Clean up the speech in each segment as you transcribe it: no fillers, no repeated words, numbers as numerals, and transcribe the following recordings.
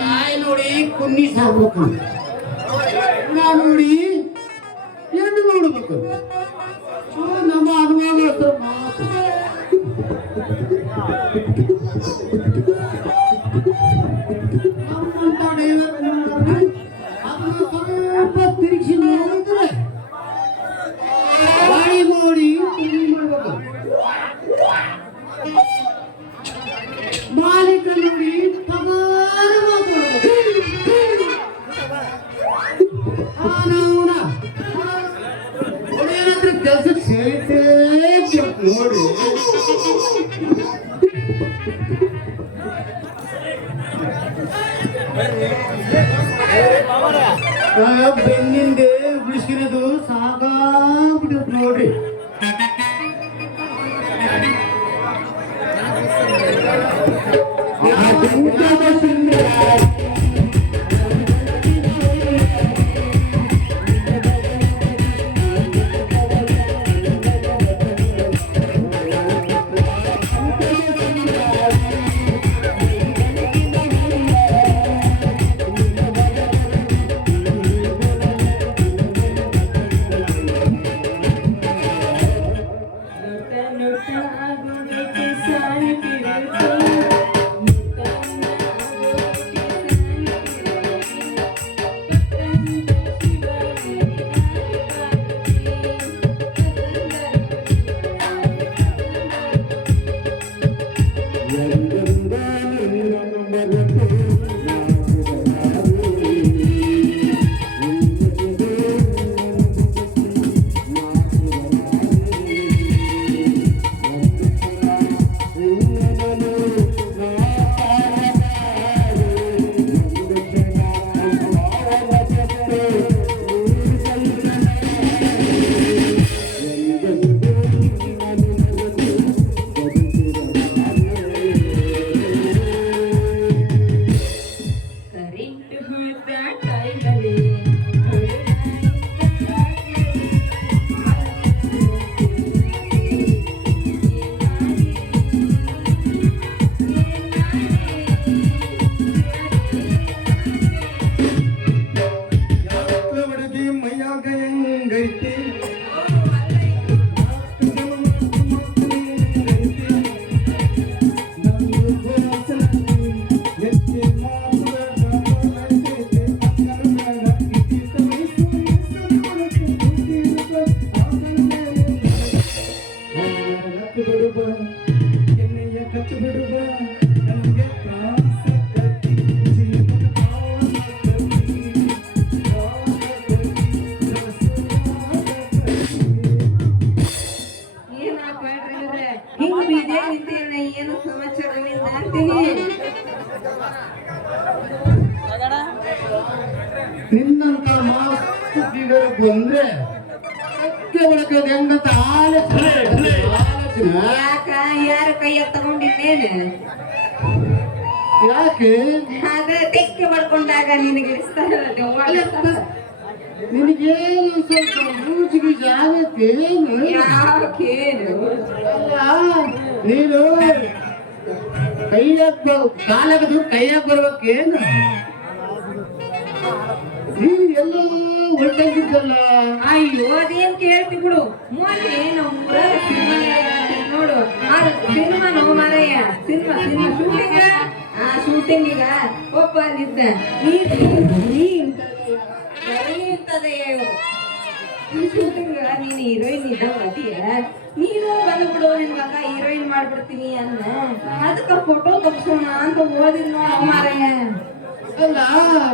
ನಾಯಿ ನೋಡಿ ಕುನ್ನಿ ಸಾಕ್ಬೇಕು, ನಾನು ನೋಡಿ ಹೆಣ್ಣು ನೋಡ್ಬೇಕು. ನಮ್ಮ ಅನುಭವ ಮಾತು ಸ್ವಲ್ಪ ತಿರುಗಿಸಿ ನೋಡಿದ್ರೆ ಗಾಳಿ ನೋಡಿ ಮಾಡ್ಬೇಕು. ಮಾಲೀಕ ನೋಡಿ ಪಗಾರ ಮಾತಾಡ್ಬೇಕು. ಒಡೆಯನತ್ರ ಕೆಲಸಕ್ಕೆ ಸೇರಿತೇ ನೋಡಿ. ಬೆನ್ನಿಂದೆ ಬಿಸಿನದು ಸಾಕಾಗ್ಬಿಟ್ಟು ನೋಡ್ರಿ. ಏನು ಸಮಾಚಾರ ನಿನ್ನಂತ ಮಾಸ್ತಿಗಳು ಬಂದ್ರೆ ಹೆಂಗಂತ ಯಾಕ ಯಾರ ಕೈಯ ತಗೊಂಡಿದ್ದೇನೆ ಯಾಕೆ ಅದೇ ತೆಕ್ಕೆ ಮಾಡ್ಕೊಂಡಾಗ ನಿನಗೆ ನಿನಗೇನು ಸ್ವಲ್ಪ ಮೂಜಿಗೆ ಜಾಗಕ್ಕೇನು ಯಾಕೇನು ನೀನು ಕೈಯಾಗ ಕಾಲಾಗದು ಕೈಯಾಗ ಬರ್ಬೇಕೇನು ನೀನು ಎಲ್ಲ ಹೊರಟಾಗಿದ್ದಲ್ಲ. ಅಯ್ಯೋ ಅದೇನ್ ಕೇಳ್ತಿ ಬಿಡು. ಮೊನ್ನೆ ನಮ್ಮ ನೋಡು ಸಿನಿಮಾ ನಾವು ಮಾರಯ್ಯ ಸಿನಿಮಾ ಶೂಟಿಂಗ್ ಶೂಟಿಂಗಿಗ ಒಬ್ಬ ನಿದ್ದ ಈ ಶೂಟಿಂಗ್ ನೀನು ಹೀರೋಯಿನ್ ಇದ್ದಾಗ ಅದಿಯ ನೀನು ಬಂದ್ಬಿಡು ನಿನ್ಗಂಗ ಹೀರೋಯಿನ್ ಮಾಡ್ಬಿಡ್ತೀನಿ ಅನ್ನ ಅದಕ್ಕ ಫೋಟೋ ತಗ್ಸೋಣ ಅಂತ ಓದಿದ್ ನೋಡ ಮಾರಯ್ಯ. ಅಲ್ಲ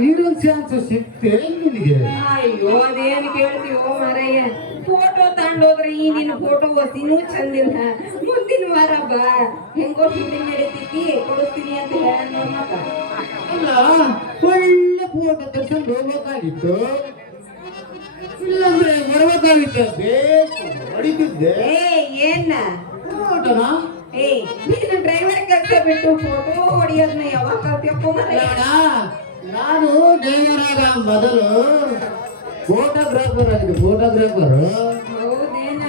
ಹೀರೋನ್ ಚಾನ್ಸ್ ಸಿಕ್ತೆ ನಿನಗೆ? ಅಯ್ಯೋ ಅದೇನು ಕೇಳ್ತೀವೋ ಮಾರಯ್ಯ, ಫೋಟೋ ತಗೊಂಡೋದ್ರೆ ಈ ನಿನ್ನ ಫೋಟೋ ಇನ್ನೂ ಚಂದಿಲ್ಲ. ಮುಂದಿನ ವಾರ ಬಾ, ಹೆಂಗೋ ಶೂಟಿಂಗ್ ನಡೀತೈತಿ, ಕೊಡಿಸ್ತೀನಿ ಅಂತ ಹೇಳ ನೋಡ್ಮಕ್ಕ. ಅಲ್ಲ ಒಳ್ಳೆ ಫೋಟೋ ತರ್ಸ್ಕೊಂಡು ಹೋಗ್ಬೇಕಾಗಿತ್ತು, ಇಲ್ಲಾಂದ್ರೆ ಬರ್ಬೇಕಾಗಿತ್ತು. ಬೇಕು ಹೊಡಿತಿದ್ದೆ ಏನ ಫೋಟೋನಾ? ನೀನು ಡ್ರೈವರ್ ಕೆಲಸ ಬಿಟ್ಟು ಫೋಟೋ ಹೊಡಿಯೋದನ್ನ ಯಾವಾಗ ಕಲ್ತಿಯಪ್ಪ ಮಾರಯ್ಯ? ನಾನು ಡ್ರೈವರ್ ಆಗ ಮೊದಲು ಫೋಟೋಗ್ರಾಫರ್ ಆಗಿದ್ದೆ. ಫೋಟೋಗ್ರಾಫರ್ ಹೌದೇನ?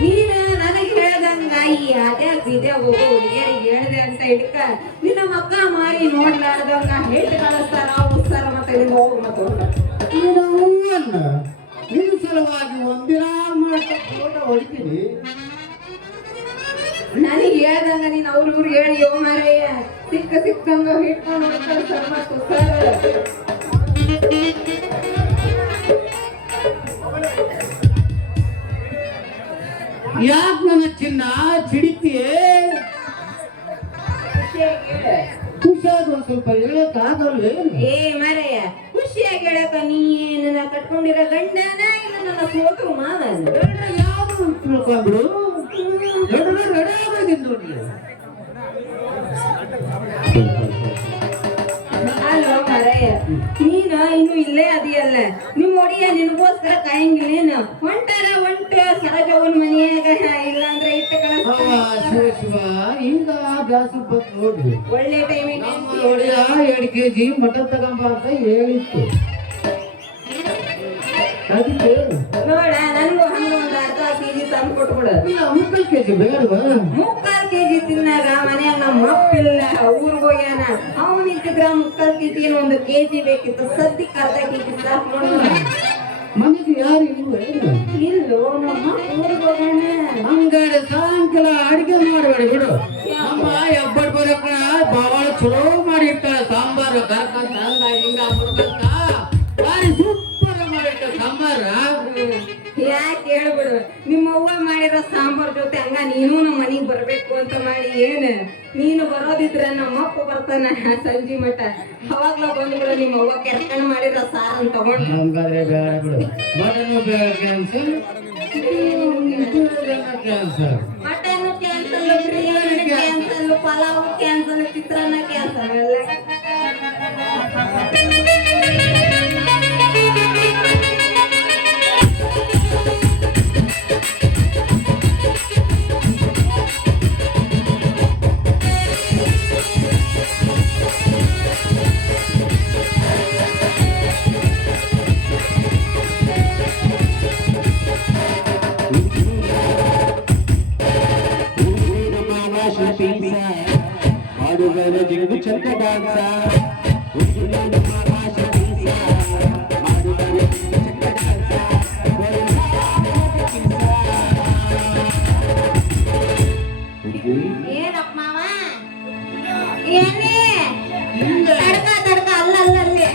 ನೀನ ನನಗೆ ಹೇಳ್ದಂಗ ಈ ಅದೇ ಇದೇ ಹೋಗೋ ಹುಡುಗಿಯರಿಗೆ ಹೇಳ್ದೆ ಅಂತ ಹಿಡ್ಕ ನಿನ್ನ ಮಕ್ಕ ಮಾರಿ ನೋಡ್ಲಾರ್ದವ್ನ ಹೇಟ್ ಕಳಿಸ್ತಾರ ಉಸ್ತಾರ ಮತ್ತೆ ಇಲ್ಲಿಂದ ಹೋಗು ಮತ್ತೆ ನಿನ್ನ ಸಲುವಾಗಿ ಒಂದಿನ ಮಾಡ್ತಾ ಫೋಟೋ ಹೊಡಿತೀನಿ. ನನಗೆ ಹೇಳ್ದಂಗ ನೀನ್ ಅವ್ರಿಗೆ ಹೇಳಿ ಯೋ ಮಾರಯ್ಯ, ಸಿಕ್ಕಂಗ ಹಿಟ್ಕೊಂಡು ಕಳಿಸ್ತಾರ ಮತ್ತೆ ಉಸ್ತಾರ. ಯಾಕೆ ನನ್ನ ಚಿನ್ನ ಚಿಡಿತೀಯೇ? ಖುಷಿಯಾಗಿ ಒಂದ್ ಸ್ವಲ್ಪ ಹೇಳಕ್ಕಾಗಲ್ವೇ? ಮಾರಯ್ಯ, ಖುಷಿಯಾಗಿ ಹೇಳಕ ನೀ ನನ್ನ ಕಟ್ಕೊಂಡಿರೋ ಗಂಡನ ಇಲ್ಲ ನನ್ನ ಸೋತು ಮಾವನ? ಯಾರು ತಿಳ್ಕೊಂಡ್ರು? ಅಲ್ಲೋ ಮಾರಯ್ಯ, ನೀನ ಇನ್ನು ಇಲ್ಲೇ ಅದಿಯಲ್ಲ, ನಿಮ್ ಒಡಿಯ ನಿನಗೋಸ್ಕರ ಕಾಯಂಗಿಲ್ಲೇನು? ಹೊಂಟಾರ ಸರಜವನ್ ಮನೆಯಾಗ, ಇಲ್ಲಾಂದ್ರೆ ಇಟ್ಟು ಶಿವ ಶಿವ ಈಗ ಜಾಸ್ತಿ ಬಂತು ನೋಡ್ರಿ. ಒಳ್ಳೆ ಟೈಮಿಗೆ ಒಡೆಯ 2 kg ಮಟನ್ ತಗೊಂಬ ಅಂತ ಹೇಳಿತ್ತು. ಅದಕ್ಕೆ ನೋಡ ನನಗೂ ಹಂಗ ಒಂದ್ ಅರ್ಧ kg ತಂದು ಕೊಟ್ಬಿಡು. 3 kg ಬೇಡವಾ? 3 kg ತಿನ್ನಾಗ ಮನ್ಯಾಗ ನಮ್ಮ ಅಪ್ಪಿಲ್ಲ, ಊರ್ಗ್ ಹೋಗ್ಯಾನ. ಅವನಿದ್ದಿದ್ರ 3 kg ಒಂದು kg ಬೇಕಿತ್ತು. ಸದ್ಯಕ್ಕೆ ಅರ್ಧ kg ಸಾಕು ನೋಡ. ಮನೆಗೆ ಯಾರು ಇಲ್ಲೋ ನಮ್ಮ ಊರ್ಗ್ ಹೋಗ್ಯಾನ. ಹಂಗಾರೆ ಸಾಯಂಕಾಲ ಅಡಿಗೆ ಮಾಡಬೇಡ ಬಿಡು. ನಮ್ಮ ಹೆಬ್ಬಡ್ ಬರಕ ಬಹಳ ಚಲೋ ಮಾಡಿರ್ತಾಳೆ ಸಾಂಬಾರು. ಕರ್ಕಂತ ಹಂಗ ಹಿಂಗ ಮುಡ್ಕಂತ ಬಾರಿ ಸೂಪರ್ ಮಾಡಿರ್ತಾಳೆ ಸಾಂಬಾರ. ಯಾಕೆ ಹೇಳ್ಬಿಡು, ನಿಮ್ಮ ಅವ್ವ ಮಾಡಿರೋ ಸಾಂಬಾರ್ ಜೊತೆ ಹಂಗ ನೀನು ನಮ್ಮ ಮನೆಗೆ ಬರ್ಬೇಕು ಅಂತ ಮಾಡಿ. ಏನ್ ನೀನು ಬರೋದಿದ್ರ ನಮ್ಮ ಅಪ್ಪ ಬರ್ತಾನ ಸಂಜೆ ಮಠ, ಅವಾಗ್ಲ ಬಂದ್ಬಿಡು ನಿಮ್ಮ ಅವ್ವ ಕೆರ್ಕಂಡ್ ಮಾಡಿರೋ ಸಾರನ್ ತಗೊಂಡು. ಹಂಗಾದ್ರೆ ಬೇಡ ಬಿಡು. Mutton cancel, cancel, mutton cancel, biryani cancel, pulao cancel, ಚಿತ್ರಾನ್ನ ಕ್ಯಾನ್ಸಲ್ ಎಲ್ಲ. ಜಿಂಗು ಚಂದ ಡಾನ್ಸ ಏನಪ್ಪ ಮಾವ, ಏನೇ ತಡ್ಕ ಅಲ್ಲಲ್ಲಿ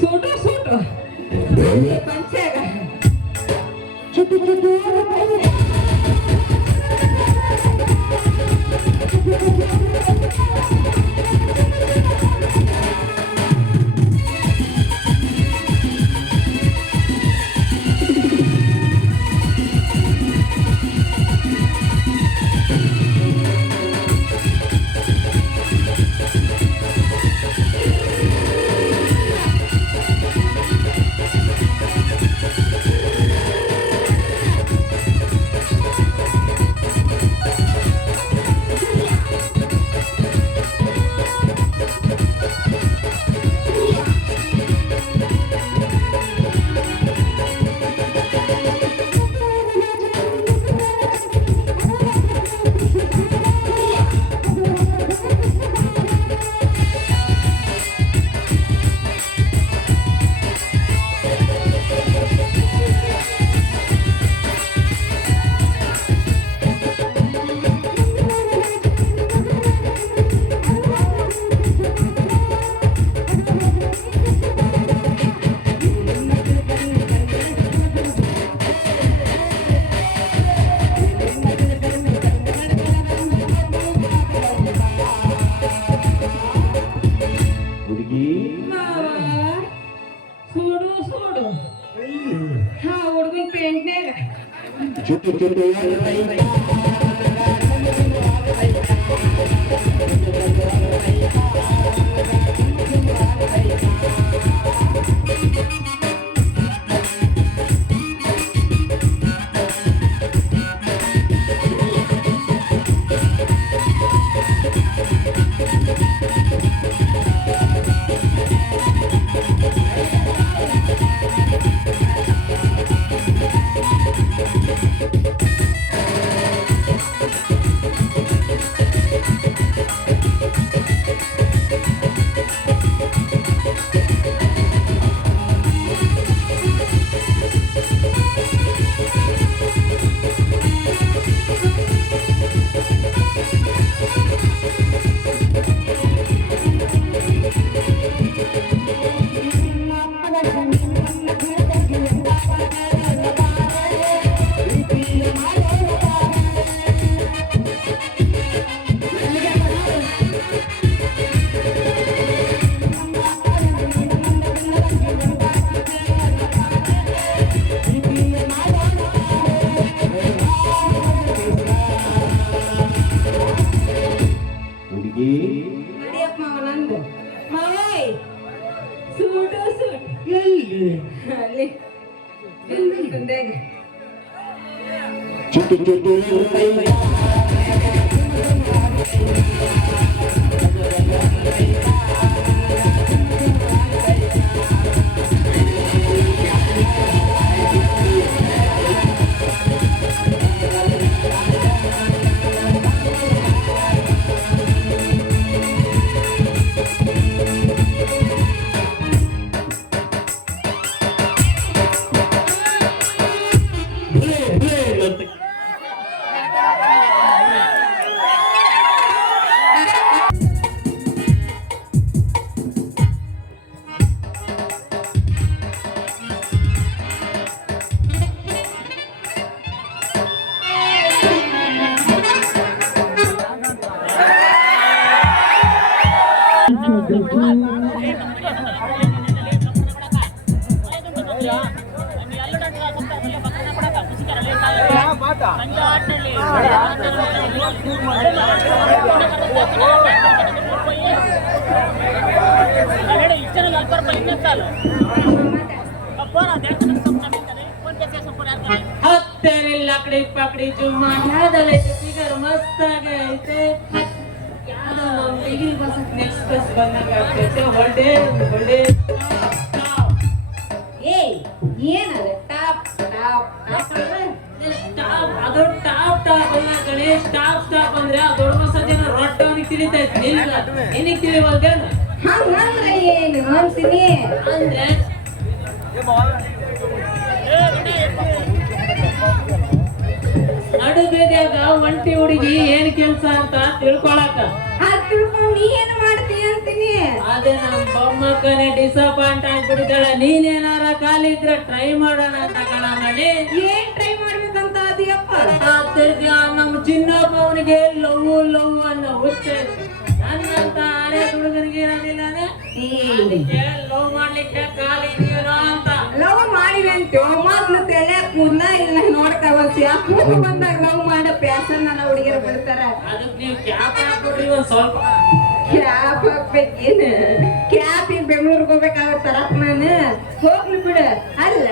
ಸೂಟು ಪಂಚಾಗ ನಡಿಯಪ್ಪ ಮಾವ ನಂದು ಮಾವೇ ಸೂಟು ಸೂಟ್ ಎಲ್ಲಿ ಅಲ್ಲಿ ಬಂದಾಗ ಚುಟ್ಟು ಚುಟ್ಟು हत्यारे लाकडी पाकडी जुम्मा ह्यादले फिगर मस्त ಆಗೈತೆ ಯಾವ್ದೋ ನಮ್ಮ ಡಿಗ್ರಿ ಬಸ್ ನೆಕ್ಸ್ಟ್ ಬಸ್ ಬಂದಾಗ ಆಗ್ತೈತೆ ಹೊಡೆ ಏಯ್ ಏನದ ಟಾಪ್ ಟಾಪ್ ಟಾಪ್ ಟಾಪ್ ಅದು ಟಾಪ್ ಅಲ್ಲ ಗಣೇಶ್ ಟಾಪ್ ಅಂದ್ರೆ ಆ ದೊಡ್ಡ ಬಸ್ ಜನ ರೊಟ್ಟ ಅವನಿಗೆ ತಿಳಿತೈತೆ ನಿನಗೆ ತಿಳಿವಲ್ದೇನು ಹಂಗಂದ್ರೆ ಏನು ಅಂತೀನಿ ಅಂದ್ರೆ ನಡುಬೇದ್ಯಾಗ ಒಂಟಿ ಹುಡುಗಿ ಏನ್ ಕೆಲ್ಸ ಅಂತ ತಿಳ್ಕೊಳಕ ಅದ್ ತಿಳ್ಕೊಂಡು ನೀ ಏನು ಮಾಡ್ತೀಯ ಅಂತೀನಿ ಅದೇ ನಮ್ಮ ಬೊಮ್ಮಕ್ಕನೇ ಡಿಸಪಾಯಿಂಟ್ ಆಗ್ಬಿಟ್ಟಿದ್ದಾಳೆ ನೀನೇನಾರ ಖಾಲಿ ಇದ್ರೆ ಟ್ರೈ ಮಾಡೋಣ ಅಂತ ಕಣ ಮಾಡಿ ಏನ್ ಟ್ರೈ ಮಾಡ್ಬೇಕಂತ ಅದಿಯಪ್ಪ ನಮ್ಮ ಚಿನ್ನಪ್ಪ ಅವನಿಗೆ ಲವ್ ಅನ್ನೋ ಹುಚ್ಚ ನನ್ನಂತ ಅರೆ ಹುಡುಗನಿಗೆ ಇರೋದಿಲ್ಲನೆ ಲವ್ ಮಾಡ್ಲಿಕ್ಕೆ ಖಾಲಿ ಇದೆಯೋ ಅಂತ ಲವ್ ಮಾಡಿವೆ ಅಂತ ಮೊದ್ಲು ತಲೆ ಕೂದ್ಲ ಇಲ್ಲ ನೋಡ್ಕವಲ್ಸಿ ಆ ಕೂದಲು ಬಂದಾಗ ಲವ್ ಮಾಡೋ ಪ್ಯಾಸನ್ ನನ್ನ ಹುಡುಗಿಯರು ಬಿಡ್ತಾರ ಅದಕ್ಕೆ ನೀವು ಕ್ಯಾಪ್ ಹಾಕ್ಬಿಡ್ರಿ ಒಂದ್ ಸ್ವಲ್ಪ ಕ್ಯಾಪ್ ಹಾಕ್ಬೇಕೇನು ಕ್ಯಾಪ್ ಈಗ ಬೆಂಗಳೂರಿಗೆ ಹೋಗ್ಬೇಕಾಗತ್ತಾರ ನಾನು ಹೋಗ್ಲಿ ಬಿಡ ಅಲ್ಲ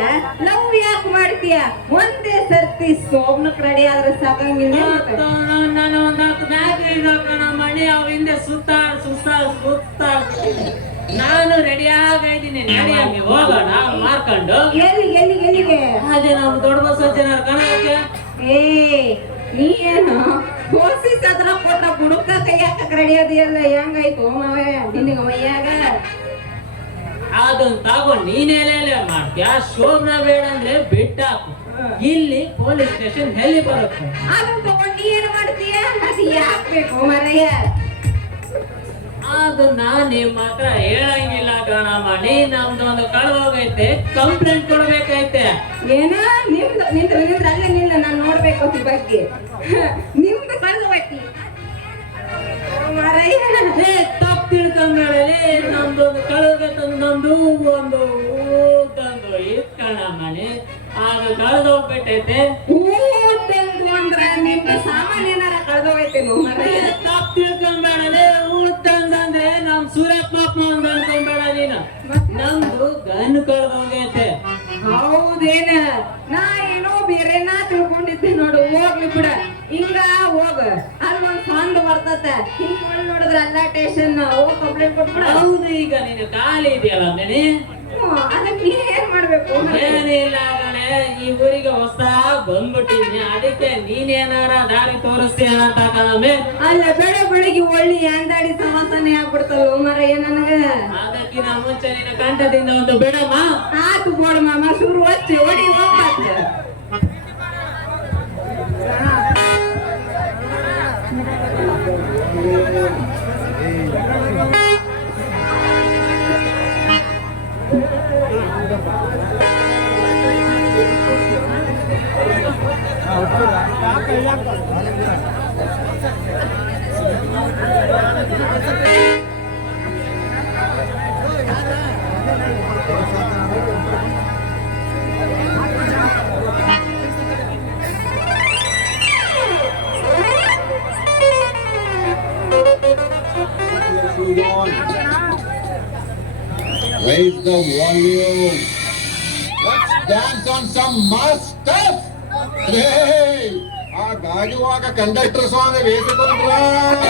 ಲವ್ ಯಾಕೆ ಮಾಡ್ತೀಯ ಒಂದೇ ಸರ್ತಿ ಸೋಮ್ನಕ್ ರೆಡಿ ಆದ್ರೆ ಸಾಕಂಗಿಲ್ಲ ನಾನು ಒಂದ್ ನಾಲ್ಕು ಕಣ ಮಣಿ ಅವ್ ಹಿಂದೆ ಸುತ್ತಾಡ್ ನಾನು ರೆಡಿ ಆಗಿದ್ದೀನಿ ನಡಿ ಹಂಗೆ ಹೋಗೋಣ ಮಾರ್ಕೊಂಡು ಎಲ್ಲಿಗೆ ಅದೇ ನಾವು ದೊಡ್ಡ ಬಸ್ ಜನ ಕಣಕ್ಕೆ ಏ ನೀ ಏನು ಹೋಸಿ ಸದ್ರ ಕೊಟ್ರ ಬುಡುಕ ಕೈ ಹಾಕಕ್ ರೆಡಿ ಅದೆಯಲ್ಲ ಹೆಂಗಾಯ್ತು ಮಾವೇ ನಿನಗೆ ಮೈಯಾಗ ಅದನ್ನ ತಗೊಂಡು ನೀನೇಲೆ ಮಾಡ್ತೀಯ ಶೋಭನಾ ಬೇಡ ಅಂದ್ರೆ ಬಿಟ್ಟಾಕು ಇಲ್ಲಿ ಪೊಲೀಸ್ ಸ್ಟೇಷನ್ ಎಲ್ಲಿ ಬರುತ್ತೆ ಅದನ್ನ ತಗೊಂಡು ನೀ ಏನು ಮಾಡ್ತೀಯ ಅದು ಯಾಕೆ ಬೇಕು ಮರಯ್ಯ ಅದನ್ನ ನಿಮ್ಮ ಹತ್ರ ಹೇಳಂಗಿಲ್ಲ ಗಣ ಮಾಡಿ ನಮ್ದೊಂದು ಕಳೆದೋಗೈತೆ ಕಂಪ್ಲೇಂಟ್ ಕೊಡ್ಬೇಕೈತೆ ಏನ ನಿಂದ್ರ ಅಲ್ಲೇ ನಿಲ್ಲ ನಾನು ನೋಡ್ಬೇಕು ಈ ಬಗ್ಗೆ ನಿಮ್ದು ಕಳ್ದೋಗೈತಿ ತಪ್ಪು ತಿಳ್ಕೊಂಡ್ಮೇಲೆ ನಮ್ದೊಂದು ಕಳೆದೋಗೈತೆ ನಮ್ದು ಒಂದು ತಂದು ಇಟ್ಕಣ ಮನೆ ಅದು ಕಳೆದೋಗ್ಬಿಟ್ಟೈತೆ ಊಟಂದು ಅಂದ್ರೆ ನಿಮ್ದು ಸಾಮಾನ್ಯ ಏನಾರ ಕಳ್ದೋಗೈತೇನು ಮರಯ್ಯ ತಪ್ಪು ತಿಳ್ಕೊಂಡ್ಬೇಡಲೇ ಊಟಂದ್ರೆ ನಮ್ ಸೂರತ್ ಮಾಪ್ನ ಒಂದು ಅನ್ಕೊಂಡ್ಬೇಡ ನೀನು ನಮ್ದು ಗನ್ ಕಳೆದೋಗೈತೆ ಹೌದೇನ ನಾ ಏನೋ ಬೇರೆನಾ ತಿಳ್ಕೊಂಡಿದ್ದೆ ನೋಡು ಹೋಗ್ಲಿ ಬಿಡ ಹಿಂಗ ಹೋಗ ಅಲ್ಲಿ ಒಂದ್ ಸಂದ್ ಬರ್ತತ ಹಿಂಗ್ ನೋಡಿದ್ರ ಅಲ್ಲ ಸ್ಟೇಷನ್ ಹೋಗ್ ಕಂಪ್ಲೇಂಟ್ ಕೊಟ್ಬಿಡ ಹೌದು ಈಗ ನೀನು ಖಾಲಿ ಇದೆಯಲ್ಲ ಮಣಿ ಅದಕ್ಕೆ ಏನ್ ಮಾಡ್ಬೇಕು ಏನಿಲ್ಲ ಗಣೆ ಈ ಊರಿಗೆ ಹೊಸ ಬಂದ್ಬಿಟ್ಟಿದ್ನಿ ಅದಕ್ಕೆ ನೀನೇನಾರ ದಾರಿ ತೋರಿಸ್ತೀಯ ಅಂತ ಕಣಮೆ ಅಲ್ಲ ಬೆಳಿಗ್ಗೆ ಒಳ್ಳಿ ಅಂದಾಡಿ ಸಮಾಸನೆ ಆಗ್ಬಿಡ್ತಲ್ಲ ಮರಯ್ಯ ನನಗ ಅದಕ್ಕಿಂತ ಮುಂಚೆ ನಿನ್ನ ಕಂಠದಿಂದ ಒಂದು ಬಿಡಮ್ಮ ಆತು ಬೋಡ ಮಾಮ ಶುರು ಹಚ್ಚಿ ಹೊಡಿ ಹೋಗ್ಬಾರ್ದು sound on. Raise the volume. Let's dance on some mass stuff. Hey, ಆ ಗಾಜುವಾಗ ಕಂಡಕ್ಟರ್ ಸ್ವಾಮಿ ವೇಸಿಕೊಂಡ್ರ